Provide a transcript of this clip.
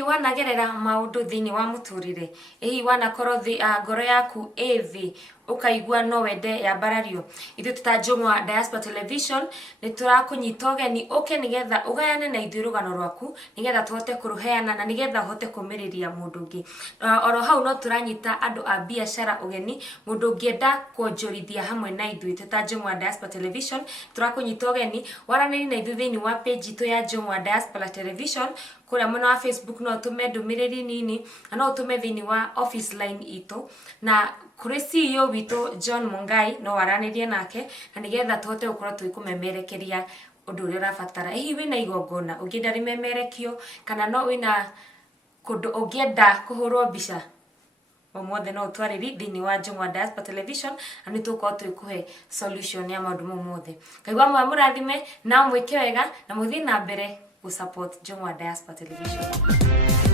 Hihi wanagerera maundu thini wa muturire? Hihi wanakorwo ngoro yaku evi ukaigua no wende ya barario? Ithu tutajungwa Diaspora Television ni turakunyita ugeni uke nigetha ugayane na ithu rugano rwaku nigetha tuhote kuruheana na nigetha uhote kumiriria mundu ngi. Oro hau no turanyita andu a biashara ugeni, mundu ngienda kuonjorithia hamwe na ithu tutajungwa Diaspora Television turakunyita ugeni waraniri na ithu thini wa page itu ya Jungwa Diaspora Television kuria mwena wa Facebook no tume ndumiriri nini na no tume thini wa office line itu na kuri CEO witu John Mungai no waranirie nake na nigetha tuhote gukorwo twikumemerekeria undu uria urabatara. Hihi wina igongona ungienda rimemerekio kana no wina kundu ungienda kuhurwo mbica omothe no utwariri thini wa Jungwa Diaspora Television na nituko twikuhe solution ya maundu mothe. Kaigwa mwa murathime na mwike wega na muthii na mbere ku support Jungwa Diaspora Television.